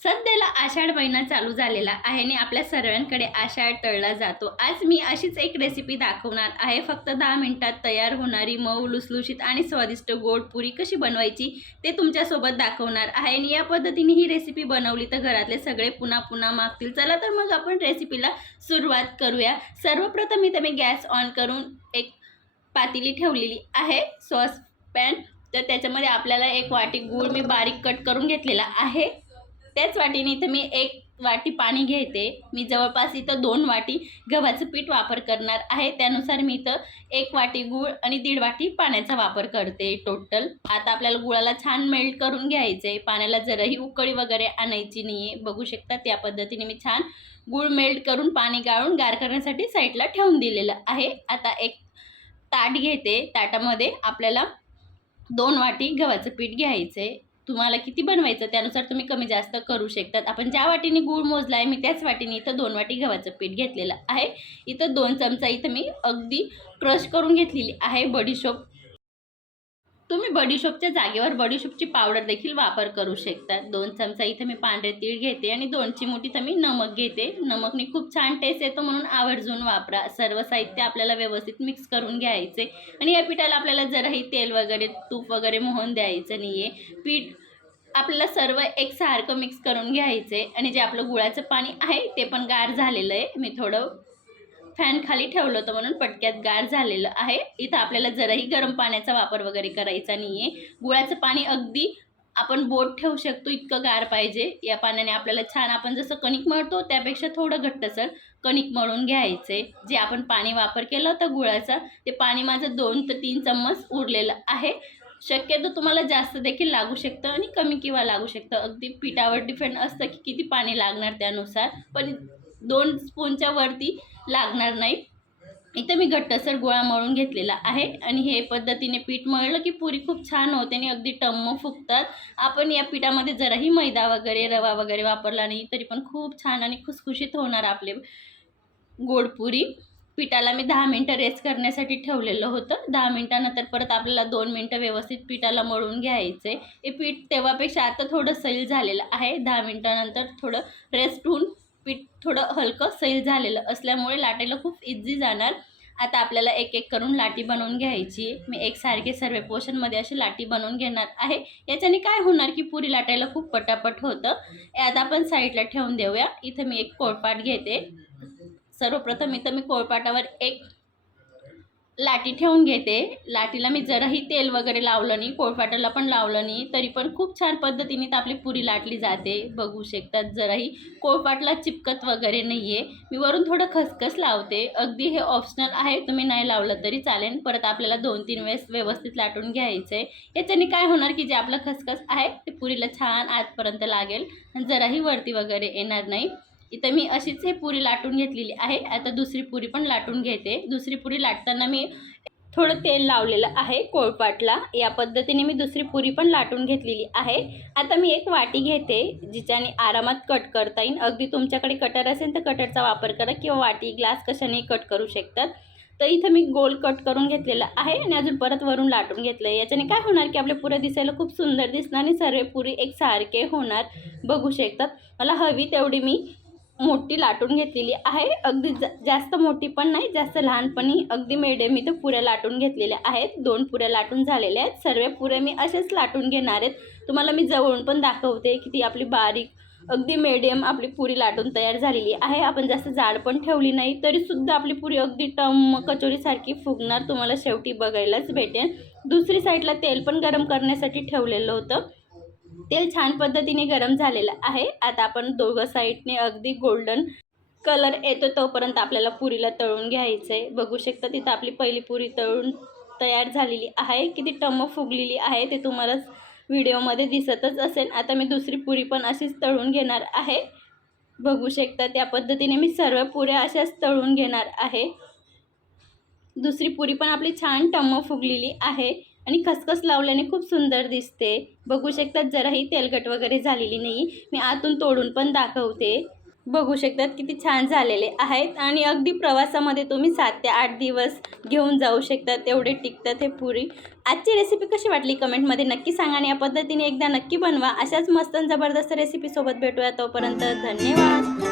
सध्याला आषाढ महिना चालू झालेला आहे आणि आपल्या सर्वांकडे आषाढ तळला जातो। आज मी अशीच एक रेसिपी दाखवणार आहे। फक्त 10 मिनिटात तयार होणारी मऊ लुसलुशीत आणि स्वादिष्ट गोड पुरी कशी बनवायची ते तुमच्यासोबत दाखवणार आहे। आणि या पद्धतीने ही रेसिपी बनवली तर घरातले सगळे पुन्हा पुन्हा मागतील। चला तर मग आपण रेसिपीला सुरुवात करूया। सर्वप्रथम इथे मी गॅस ऑन करून एक पातेली ठेवलेली आहे, सॉस पॅन। तर त्याच्यामध्ये आपल्याला एक वाटी गूळ मी बारीक कट करून घेतलेला आहे। त्याच वाटीने इथं मी एक वाटी पाणी घेते। मी जवळपास इथं 2 वाटी गव्हाचं पीठ वापर करणार आहे, त्यानुसार मी इथं 1 वाटी गूळ आणि 1.5 वाटी पाण्याचा वापर करते टोटल। आता आपल्याला गुळाला छान मेल्ट करून घ्यायचे, पाण्याला जराही उकळी वगैरे आणायची नाहीये। बघू शकता त्या पद्धतीने मी छान गूळ मेल्ट करून पाणी गाळून गार करण्यासाठी साईडला ठेवून दिलेलं आहे। आता एक ताट घेते, ताटामध्ये आपल्याला 2 वाटी गव्हाचं पीठ घ्यायचे। तुम्हाला किती बनवायचं त्यानुसार तुम्ही कमी जास्त करू शकतात। आपण ज्या वाटीने गूळ मोजला आहे मी त्याच वाटीने इथं 2 वाटी गव्हाचं पीठ घेतलेलं आहे। इथं 2 चमचा इथं मी अगदी क्रश करून घेतलेली आहे बडीशोप। तुम्ही बडीशोपच्या जागेवर बडीशोपची पावडर देखील वापर करू शकता। 2 चमचा इथं मी पांढरे तीळ घेते आणि 2 चिमूट इथं मी नमक घेते। नमकने खूप छान टेस्ट येतो म्हणून आवर्जून वापरा। सर्व साहित्य आपल्याला व्यवस्थित मिक्स करून घ्यायचे आणि या पिठाला आपल्याला जराही तेल वगैरे तूप वगैरे मोहन द्यायचं नाहीये। पीठ आपल्याला सर्व एकसारखं मिक्स करून घ्यायचे आणि जे आपलं गुळाचं पाणी आहे ते पण गार झालेलं आहे। मी थोडं फॅन खाली ठेवलं होतं म्हणून पटक्यात गार झालेलं आहे। इथं आपल्याला जराही गरम पाण्याचा वापर वगैरे करायचा नाहीये। गुळाचं पाणी अगदी आपण बोट ठेवू शकतो इतकं गार पाहिजे। या पाण्याने आपल्याला छान आपण जसं कणिक मळतो त्यापेक्षा थोडं घट्टसर कणिक मळून घ्यायचे। जे आपण पाणी वापर केलं होतं गुळाचं ते पाणी माझं 2 ते 3 चम्मच उरलेलं आहे। शक्यतो तुम्हाला जास्त देखील लागू शकतं आणि कमी किंवा लागू शकतं, अगदी पिठावर डिपेंड असतं की किती पाणी लागणार त्यानुसार, पण 2 स्पूनच्या वरती लागणार नाही। इथं मी घट्टसर गोळा मळून घेतलेला आहे आणि हे पद्धतीने पीठ मळलं की पुरी खूप छान होते आणि अगदी टम्म फुगतात। आपण या पिठामध्ये जराही मैदा वगैरे रवा वगैरे वापरला नाही तरी पण खूप छान आणि खुसखुशीत होणार आपले गोड पुरी। पिठाला मी 10 मिनटं रेस्ट करण्यासाठी ठेवलेलं होतं। 10 मिनटानंतर परत आपल्याला 2 मिनटं व्यवस्थित पिठाला मळून घ्यायचे। हे पीठ तेव्हापेक्षा आता थोडं सैल झालेलं आहे। 10 मिनटानंतर थोडं रेस्ट होऊन पीठ थोडं हलकं सैल झालेलं असल्यामुळे लाटायला खूप इझी जाणार। आता आपल्याला एक एक करून लाटी बनवून घ्यायची। मी एकसारखे सर्व पोर्शनमध्ये अशी लाटी बनवून घेणार आहे। याच्याने काय होणार की पुरी लाटायला खूप पटापट होतं। आता आपण साईडला ठेवून देऊया। इथं मी एक पोळपाट घेते। सर्वप्रथम इथं मी पोळपाटावर एक लाटी ठेवून घेते। लाटीला मी जराही तेल वगैरे लावलं नाही, पोळपाटाला पण लावलं नाही, तरी पण खूप छान पद्धतीने तर आपली पुरी लाटली जाते। बघू शकतात जराही पोळपाटला चिपकत वगैरे नाही आहे। मी वरून थोडं खसखस लावते, अगदी हे ऑप्शनल आहे, तुम्ही नाही लावलं तरी चालेल। परत आपल्याला 2-3 वेळेस व्यवस्थित लाटून घ्यायचं आहे। याच्याने काय होणार की जे आपलं खसखस आहे ते पुरीला छान आतपर्यंत लागेल आणि जराही वरती वगैरे येणार नाही। इथं मी अशीच हे पुरी लाटून घेतलेली आहे। आता दुसरी पुरी पण लाटून घेते। दुसरी पुरी लाटताना मी थोडं तेल लावलेलं आहे पोळपाटला। या पद्धतीने मी दुसरी पुरी पण लाटून घेतलेली आहे। आता मी एक वाटी घेते जिच्याने आरामात कट करता येईल। अगदी तुमच्याकडे कटर असेल तर कटरचा वापर करा किंवा वाटी ग्लास कशानेही कट करू शकतात। तर इथं मी गोल कट करून घेतलेलं आहे आणि अजून परत वरून लाटून घेतलं आहे। याच्याने काय होणार की आपल्या पुऱ्या दिसायला खूप सुंदर दिसणार आणि सर्व पुरी एकसारखे होणार। बघू शकतात मला हवी तेवढी मी मोठी लाटून घेतलेली आहे। अगदी जास्त मोठी पण नाही, जास्त लहान पण नाही, अगदी मिडियम इथं पुऱ्या लाटून घेतलेल्या आहेत। 2 पुऱ्या लाटून झालेल्या आहेत। सर्व पुऱ्या मी असेच लाटून घेणार आहेत। तुम्हाला मी जवळून पण दाखवते की ती आपली बारीक अगदी मिडियम आपली पुरी लाटून तयार झालेली आहे। आपण जास्त जाड पण ठेवली नाही तरीसुद्धा आपली पुरी अगदी टम्म कचोरीसारखी फुगणार, तुम्हाला शेवटी बघायलाच भेटेल। दुसरी साईडला तेल पण गरम करण्यासाठी ठेवलेलं होतं, तेल छान पद्धतीने गरम झालेलं आहे। आता आपण दोघं साईडने अगदी गोल्डन कलर येतो तोपर्यंत आपल्याला पुरीला तळून घ्यायचं आहे। बघू शकता तिथं आपली पहिली पुरी तळून तयार झालेली आहे। किती टम्म फुगलेली आहे ते तुम्हाला व्हिडिओमध्ये दिसतच असेल। आता मी दुसरी पुरी पण अशीच तळून घेणार आहे। बघू शकता त्या पद्धतीने मी सर्व पुऱ्या अशाच तळून घेणार आहे। दुसरी पुरी पण आपली छान टम्म फुगलेली आहे आणि खसखस लावल्याने खूप सुंदर दिसते। बघू शकतात जराही तेलकट वगैरे झालेली नाही। मी आतून तोडून पण दाखवते। बघू शकतात किती छान झालेले आहेत आणि अगदी प्रवासामध्ये तुम्ही 7 ते 8 दिवस घेऊन जाऊ शकता, तेवढे टिकतात हे पुरी. आजची रेसिपी कशी वाटली कमेंटमध्ये नक्की सांगा आणि या पद्धतीने एकदा नक्की बनवा. अशाच मस्त आणि जबरदस्त रेसिपीसोबत भेटूया. तोपर्यंत धन्यवाद.